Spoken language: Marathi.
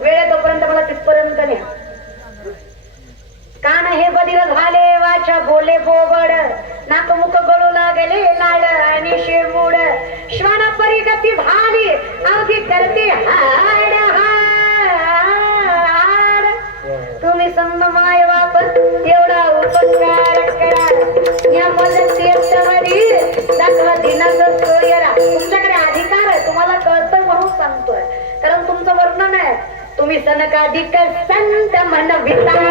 वेळ तोपर्यंत मला तिथपर्यंत न्या. कान हे बधीर झाले वाचा बोले बोबड नाकमुख गळू लागले लाळ आणि शेमूड श्वाना परिगती झाली अवधी करते हाड हाड. तुम्ही संत माय वापर एवढा उपकार करा या मदतीवरी दाखवा दिनाचं सोयरा. तुमच्याकडे अधिकार आहे, तुम्हाला कळतं म्हणून सांगतोय, कारण तुमचं वर्णन आहे. तुम्ही सनकाधिक संत मन विचार